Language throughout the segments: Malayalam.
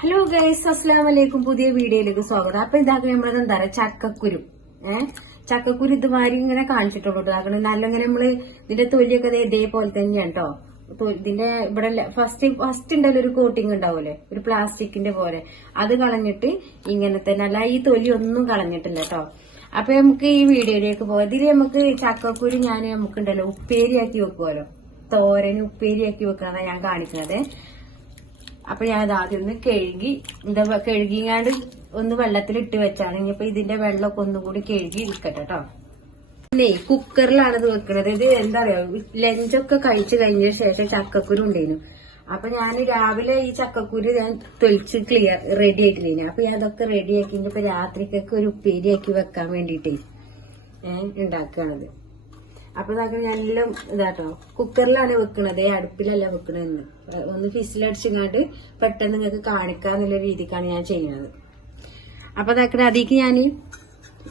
ഹലോ ഗൈസ് അസ്സാം വലൈക്കും പുതിയ വീഡിയോയിലേക്ക് സ്വാഗതം. അപ്പൊ ഇതാക്കി നമ്മളത് എന്താ പറയാ? ചക്കക്കുരു. ഏഹ് ചക്കക്കുരു ഇതുമാതിരി ഇങ്ങനെ കാണിച്ചിട്ടുള്ളൂ ഇതാക്കണം നല്ല ഇങ്ങനെ നമ്മൾ ഇതിന്റെ തൊലിയൊക്കെ ഇതേപോലെ തന്നെയാണ് കേട്ടോ. ഇതിന്റെ ഇവിടെ ഫസ്റ്റ് ഫസ്റ്റ് ഉണ്ടല്ലോ ഒരു കോട്ടിങ് ഉണ്ടാവൂലേ? ഒരു പ്ലാസ്റ്റിക്കിന്റെ പോലെ. അത് കളഞ്ഞിട്ട് ഇങ്ങനെ തന്നെ. അല്ല ഈ തൊലി ഒന്നും കളഞ്ഞിട്ടില്ല കേട്ടോ. അപ്പൊ നമുക്ക് ഈ വീഡിയോയിലേക്ക് പോകാം. ഇതിൽ നമുക്ക് ചക്കക്കുരു ഞാൻ നമുക്കുണ്ടല്ലോ ഉപ്പേരിയാക്കി വെക്കുമല്ലോ തോരന് ഉപ്പേരിയാക്കി വെക്കാന്നാ ഞാൻ കാണിക്കുന്നത് അപ്പൊ ഞാൻ ആദ്യം ഒന്ന് കഴുകി എന്താ കഴുകിങ്ങാണ്ട് ഒന്ന് വെള്ളത്തിലിട്ട് വെച്ചാണ്. ഇനിയിപ്പോ ഇതിന്റെ വെള്ളമൊക്കെ ഒന്നുകൂടി കഴുകി ഇരിക്കട്ടെ കേട്ടോ പിന്നെ കുക്കറിലാണ് ഇത് വെക്കുന്നത് ഇത് എന്താ പറയാ ലഞ്ചൊക്കെ കഴിച്ചു കഴിഞ്ഞ ശേഷം ചക്കക്കുരു ഉണ്ടായിരുന്നു അപ്പൊ ഞാൻ രാവിലെ ഈ ചക്കക്കുരു ഞാൻ തൊലിച്ച് ക്ലിയർ റെഡി ആയിട്ടില്ല അപ്പൊ ഞാൻ അതൊക്കെ റെഡി ആക്കി ഇനിയിപ്പോ രാത്രിക്കൊക്കെ ഒരു ഉപ്പേരിയാക്കി വെക്കാൻ വേണ്ടിട്ടേ ഏഹ് ഉണ്ടാക്കുകയാണത് അപ്പൊ ഇതാക്കണം ഞാനെല്ലാം ഇതാട്ടോ. കുക്കറിലാണ് വെക്കണത്. അടുപ്പിലല്ല വെക്കണതെന്ന് ഒന്ന് ഫിസിലടിച്ചിങ്ങാണ്ട് പെട്ടെന്ന് നിങ്ങൾക്ക് കാണിക്കാന്നുള്ള രീതിക്കാണ് ഞാൻ ചെയ്യുന്നത്. അപ്പൊ ഇതാക്കണ അതിക്ക് ഞാൻ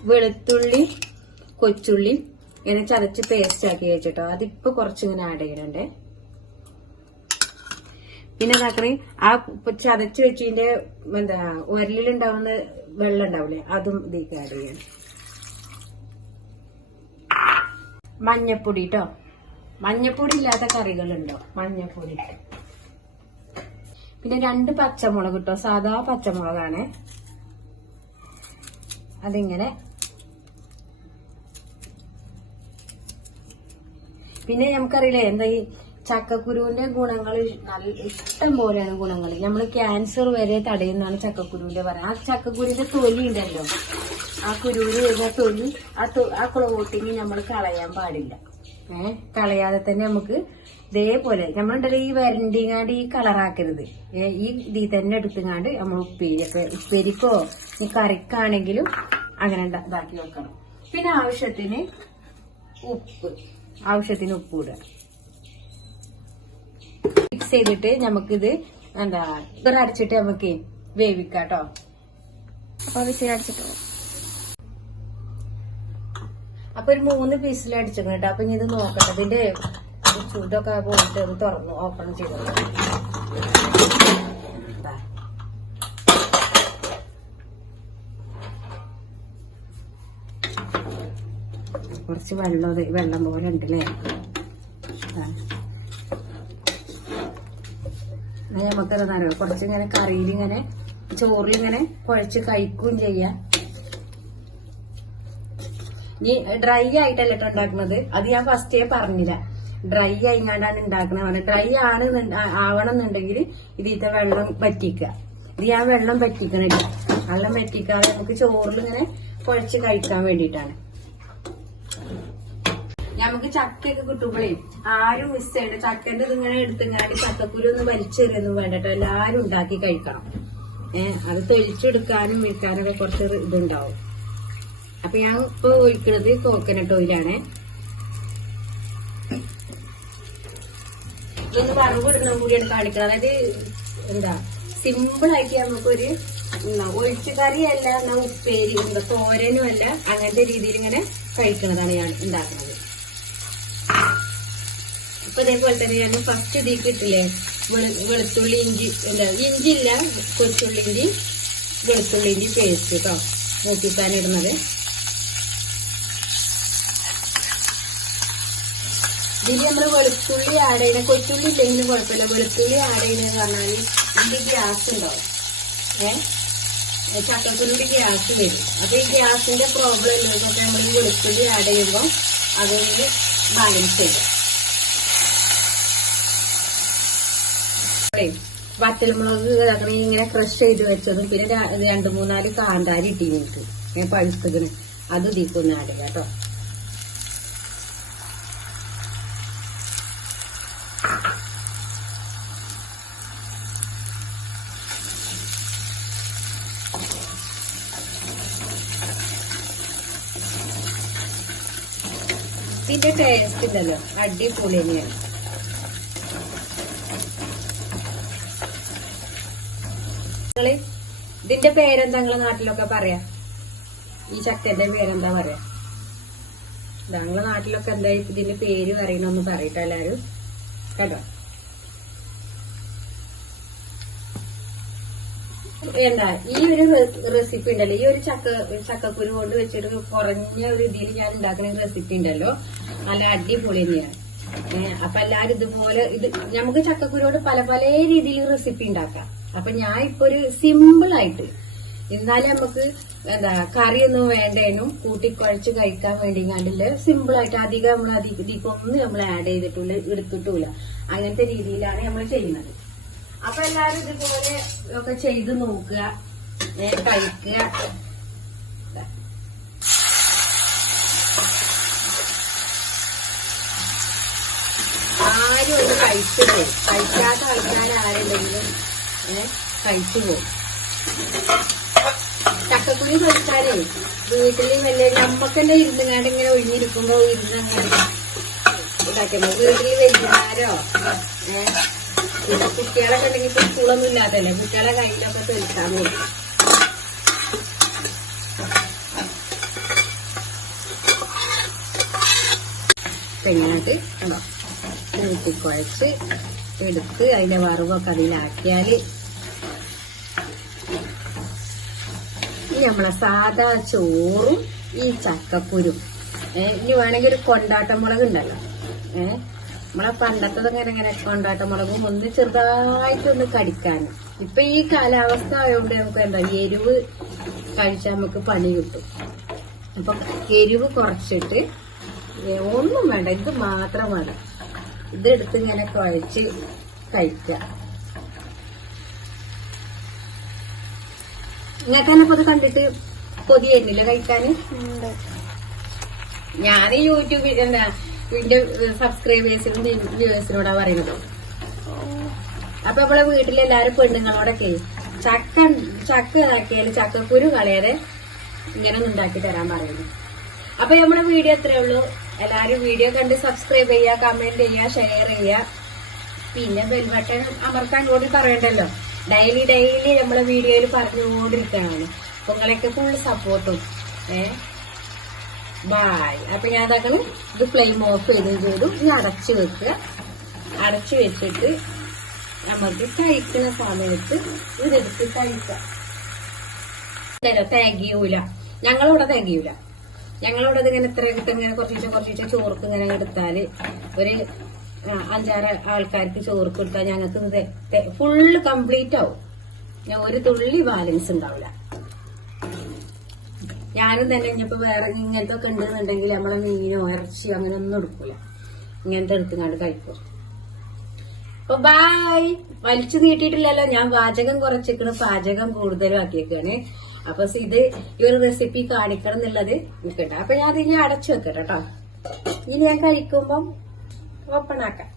വെളുത്തുള്ളി കൊച്ചുള്ളി ഇങ്ങനെ ചതച്ച് പേസ്റ്റ് ആക്കി വെച്ചിട്ടോ. അതിപ്പോ കുറച്ചിങ്ങനെ ആഡ് ചെയ്യണ്ടേ പിന്നെ ഇതാക്കണേ ആ ചതച്ച് വെച്ചതിന്റെ എന്താ ഉരലിലുണ്ടാവുന്ന വെള്ളം ഉണ്ടാവില്ലേ അതും ഇതിലേക്ക് ആഡ് ചെയ്യണം. മഞ്ഞപ്പൊടി കേട്ടോ മഞ്ഞപ്പൊടി ഇല്ലാത്ത കറികളുണ്ടോ? മഞ്ഞപ്പൊടി. പിന്നെ രണ്ട് പച്ചമുളക് കേട്ടോ സാധാ പച്ചമുളകാണ്. അതിങ്ങനെ. പിന്നെ നമുക്കറിയില്ലേ എന്താ ഈ ചക്കക്കുരുവിന്റെ ഗുണങ്ങൾ നല്ല ഇഷ്ടം പോലെയാണ് ഗുണങ്ങൾ നമ്മൾ ക്യാൻസർ വരെ തടയുന്നതാണ് ചക്കക്കുരുവിന്റെ പറയുന്നത് ആ ചക്കക്കുരുവിന്റെ തൊലി ഉണ്ടല്ലോ. ആ കുരുവിന് വരുന്ന തൊലി ആ ആ ക്ലോട്ടിങ് നമ്മൾ കളയാൻ പാടില്ല. ഏഹ് കളയാതെ തന്നെ നമുക്ക് ഇതേപോലെ നമ്മളുണ്ടല്ലോ ഈ വരണ്ടിങ്ങാണ്ട് ഈ കളറാക്കരുത് ഈ ഇതിൽ തന്നെ എടുത്തുങ്ങാണ്ട് നമ്മൾ ഉപ്പേരിയൊക്കെ ഉപ്പേരിക്കോ ഈ കറിക്കാണെങ്കിലും അങ്ങനെ ഇതാക്കി വെക്കണം. പിന്നെ ആവശ്യത്തിന് ഉപ്പ്. ആവശ്യത്തിന് ഉപ്പ് ഇടുക. മിക്സ് ചെയ്തിട്ട് നമുക്കിത് എന്താ ഇതൊരടച്ചിട്ട് നമുക്ക് വേവിക്കാം കേട്ടോ അപ്പൊ അടിച്ചിട്ടോ അപ്പൊ ഒരു മൂന്ന് പീസിൽ അടിച്ചിരുന്നു കേട്ടോ. അപ്പൊ ഇനി ഇത് നോക്കട്ടെ. ഇതിന്റെ ചൂടൊക്കെ പോയിട്ട് ഒന്ന് തുറന്നു ഓപ്പൺ ചെയ്തു. കുറച്ച് വെള്ളം വെള്ളം പോലെ ഉണ്ടല്ലേ? നമുക്കറിയോ കുറച്ച് ഇങ്ങനെ കറിയിൽ ഇങ്ങനെ ചോറിൽ ഇങ്ങനെ കുഴച്ച് കഴിക്കുകയും ചെയ്യാം. ഇനി ഡ്രൈ ആയിട്ടല്ല ഉണ്ടാക്കുന്നത്? അത് ഞാൻ ഫസ്റ്റേ പറഞ്ഞില്ല. ഡ്രൈ ആയിങ്ങാണ്ടാണ് ഉണ്ടാക്കുന്നത് ഡ്രൈ ആണ് ആവണം എന്നുണ്ടെങ്കിൽ ഇതിത്തെ വെള്ളം വറ്റിക്കുക. ഇത് ഞാൻ വെള്ളം വറ്റിക്കണില്ല. വെള്ളം പറ്റിക്കാതെ നമുക്ക് ചോറിൽ ഇങ്ങനെ കുഴച്ച് കഴിക്കാൻ വേണ്ടിയിട്ടാണ്. നമുക്ക് ചക്കയൊക്കെ കിട്ടുമ്പോഴേ ആരും മിസ് ചെയ്യണ്ട. ചക്കന്റെ ഇതിങ്ങനെ എടുത്തിങ്ങാണ്ട് ചക്കക്കുരു ഒന്ന് വലിച്ചെറിയൊന്നും വേണ്ട കേട്ടോ എല്ലാരും ഉണ്ടാക്കി കഴിക്കണം. ഏഹ് അത് തെളിച്ചെടുക്കാനും വിൽക്കാനും ഒക്കെ കുറച്ച് ഇതുണ്ടാവും. അപ്പൊ ഞാൻ ഇപ്പൊ ഒഴിക്കുന്നത് കോക്കനട്ട് ഓയിലാണ് ഇതൊന്ന് വറവ് ഇടുന്ന കൂടിയാണ് കാണിക്കുന്നത് അതായത് എന്താ സിമ്പിൾ ആയിട്ട് നമുക്കൊരു ഒഴിച്ച് ഒഴിച്ചു കറിയല്ല എന്നാ ഉപ്പേരി തോരനും അല്ല അങ്ങനത്തെ രീതിയിൽ ഇങ്ങനെ കഴിക്കുന്നതാണ് ഞാൻ ഉണ്ടാക്കുന്നത്. ഇപ്പൊ ഇതേപോലെ തന്നെ ഞാൻ ഫസ്റ്റ് ഇതിൽ കിട്ടില്ലേ വെളുത്തുള്ളി ഇഞ്ചി എന്താ ഇഞ്ചി ഇല്ല കൊച്ചുള്ളിന്റെ വെളുത്തുള്ളിന്റെ പേസ്റ്റ് കേട്ടോ മൂപ്പിക്കാൻ ഇടുന്നത്. ഇതിൽ നമ്മൾ വെളുത്തുള്ളി ആഡ് ചെയ്യുന്ന കൊച്ചുള്ളി ഇല്ലെങ്കിലും കുഴപ്പമില്ല. വെളുത്തുള്ളി ആഡ് ചെയ്യുന്നതെന്ന് പറഞ്ഞാൽ ഇതിന്റെ ഗ്യാസ് ഉണ്ടാവും. ഏഹ് ചക്കക്കുരുവിന്റെ ഗ്യാസ് വരും. അപ്പൊ ഈ ഗ്യാസിന്റെ പ്രോബ്ലം ഉള്ളതൊക്കെ നമ്മൾ വെളുത്തുള്ളി ആഡ് ചെയ്യുമ്പോൾ അതൊന്ന് ബാലൻസ് ചെയ്യാം. അപ്പഴേ വറ്റൽമുളക് ഇതാക്കണ ഇങ്ങനെ ക്രഷ് ചെയ്ത് വെച്ചതും പിന്നെ രണ്ടു മൂന്നാൽ കാന്താരി ഇട്ടി നിങ്ങൾക്ക് ഞാൻ പഴുത്തതിന്. അത് ഇതിക്കൊന്ന് ആഡ് കേട്ടോ. ഇതിന്റെ ടേസ്റ്റ് ഉണ്ടല്ലോ അടിപൊളി തന്നെയാണ്. നിങ്ങൾ ഇതിന്റെ പേരെന്താ നിങ്ങളെ നാട്ടിലൊക്കെ പറയാ? ഈ ചക്കന്റെ പേരെന്താ പറയാ? ഞങ്ങളെ നാട്ടിലൊക്കെ എന്താ ഇതിന്റെ പേര് പറയണമെന്ന് പറയട്ടെ എല്ലാരും. കേട്ടോ? എന്താ ഈ ഒരു റെസിപ്പി ഉണ്ടല്ലോ ഈ ഒരു ചക്ക ചക്കക്കുരു കൊണ്ട് വെച്ചിട്ട് കുറഞ്ഞ ഒരു ഇതിൽ ഞാൻ ഉണ്ടാക്കുന്ന റെസിപ്പി ഉണ്ടല്ലോ. നല്ല അടിപൊളി തന്നെയാണ്. അപ്പൊ എല്ലാരും ഇതുപോലെ ഇത് നമുക്ക് ചക്കക്കുരുവോട് പല പല രീതിയിൽ റെസിപ്പി ഉണ്ടാക്കാം. അപ്പൊ ഞാൻ ഇപ്പൊ ഒരു സിമ്പിൾ ആയിട്ട് എന്നാലും നമുക്ക് എന്താ കറിയൊന്നും വേണ്ടേനും കൂട്ടിക്കുഴച്ച് കഴിക്കാൻ വേണ്ടി കണ്ടില്ല സിമ്പിൾ ആയിട്ട് അധികം നമ്മൾ അധികം നമ്മൾ ആഡ് ചെയ്തിട്ടില്ല എടുത്തിട്ടില്ല അങ്ങനത്തെ രീതിയിലാണ് നമ്മൾ ചെയ്യുന്നത്. അപ്പൊ എല്ലാരും ഇതുപോലെ ഒക്കെ ചെയ്ത് നോക്കുക കഴിക്കുക. ആരും ഒന്ന് കഴിച്ചിട്ട് കഴിക്കാത്ത കഴിക്കാൻ ആരുണ്ടെങ്കിലും കഴിച്ചു പോകും ചക്കക്കുരു കഴിച്ചാലേ വീട്ടിൽ വല്ല നമ്മക്കെന്നെ ഇരുന്നുകാണ്ട് ഇങ്ങനെ ഒഴിഞ്ഞിരിക്കുമ്പോ ഇരുന്ന് അങ്ങനെ ഇതാക്കുന്നത് വീട്ടിൽ വൈകുന്നേരോ? ഏഹ് പിന്നെ കുട്ടികളൊക്കെ ഉണ്ടെങ്കിൽ ഇപ്പൊ സ്കൂളൊന്നും ഇല്ലാത്തല്ലേ? കുട്ടികളെ കയ്യിലൊക്കെ തെളിക്കാൻ പോകും തെങ്ങാട്ട് കണ്ടോ കൂട്ടിക്കുഴച്ച് എടുത്ത് അതിന്റെ വറവൊക്കെ അതിലാക്കിയാൽ ഇനി നമ്മളെ സാധാ ചോറും ഈ ചക്കക്കുരും. ഇനി വേണമെങ്കിൽ ഒരു കൊണ്ടാട്ട മുളക് ഉണ്ടല്ലോ ഏഹ് നമ്മളെ പണ്ടത്തത് ഇങ്ങനെ ഇങ്ങനെ കൊണ്ടാട്ട മുളകും ഒന്ന് ചെറുതായിട്ടൊന്ന് കടിക്കാൻ. ഇപ്പൊ ഈ കാലാവസ്ഥ ആയതുകൊണ്ട് നമുക്ക് എന്താ എരിവ് കഴിച്ചാൽ നമുക്ക് പണി കിട്ടും. അപ്പൊ എരിവ് കുറച്ചിട്ട് ഒന്നും വേണ്ട ഇത് മാത്രം വേണ്ട ഇതെടുത്ത് ഇങ്ങനെ കുഴച്ച് കഴിക്കാം നിങ്ങൾക്ക് തന്നെ ഇത് കണ്ടിട്ട് കൊതി വരുന്നില്ല കഴിക്കാന് ഞാൻ യൂട്യൂബിൽ എന്താ ഇതിന്റെ സബ്സ്ക്രൈബേഴ്സിനും വ്യൂവേഴ്സിനോടാ പറയുന്നത്. അപ്പൊ നമ്മളെ വീട്ടിലെല്ലാരും പെണ്ണുങ്ങളോടൊക്കെ ചക്ക ചക്ക ഇതാക്കിയാൽ ചക്കക്കുരു കളയാതെ ഇങ്ങനെ ഉണ്ടാക്കി തരാൻ പറയുന്നു. അപ്പൊ നമ്മുടെ വീഡിയോ അത്രേ എല്ലാരും വീഡിയോ കണ്ട് സബ്സ്ക്രൈബ് ചെയ്യുക കമന്റ് ചെയ്യുക ഷെയർ ചെയ്യുക. പിന്നെ ബെൽബട്ടൺ അമർത്താൻ കൂടി പറയണ്ടല്ലോ. ഡെയിലി ഡെയിലി നമ്മളെ വീഡിയോയിൽ പറഞ്ഞുകൊണ്ടിരിക്കുകയാണ്. അപ്പൊ നിങ്ങളൊക്കെ ഫുൾ സപ്പോർട്ടും ഏ? ബായ് അപ്പൊ ഞാൻ അതാക്കണം ഇത് ഫ്ലെയിം ഓഫ് ചെയ്തും ചെയ്തു ഇനി അടച്ചു വെക്കുക. അടച്ചു വെച്ചിട്ട് നമുക്ക് കഴിക്കുന്ന സമയത്ത് ഇതെടുത്ത് കഴിക്കാം തികയൂല ഞങ്ങളിവിടെ തികയൂല ഞങ്ങളിവിടെ ഇതിങ്ങനെ ഇത്ര ഇങ്ങനെ കുറച്ചിട്ട് കുറച്ചിട്ട് ചോർക്ക് ഇങ്ങനെ എടുത്താൽ ഒരു അഞ്ചാറ് ആൾക്കാർക്ക് ചോർക്ക് എടുത്താൽ ഞങ്ങൾക്ക് ഫുള്ള് കംപ്ലീറ്റ് ആവും. ഞാൻ ഒരു തുള്ളി ബാലൻസ് ഉണ്ടാവില്ല ഞാനും തന്നെ ഇനിയിപ്പോ വേറെ ഇങ്ങനത്തെ ഒക്കെ ഉണ്ടെന്നുണ്ടെങ്കിൽ നമ്മളെ മീനോ ഇറച്ചിയോ അങ്ങനെ ഒന്നും എടുക്കൂല. ഇങ്ങനത്തെ എടുത്തുകൊണ്ട് കഴിക്കും. അപ്പൊ ബായ് വലിച്ചു നീട്ടിയിട്ടില്ലല്ലോ. ഞാൻ പാചകം കുറച്ചേക്കണ് പാചകം കൂടുതലും ആക്കിയേക്കാണ്. അപ്പൊ ഇത് ഈ ഒരു റെസിപ്പി കാണിക്കണം എന്നുള്ളത് നിൽക്കട്ടെ അപ്പൊ ഞാൻ അതിനെ അടച്ചു വെക്കട്ടെ കേട്ടോ ഇനി ഞാൻ കഴിക്കുമ്പം ഓപ്പൺ ആക്കാം.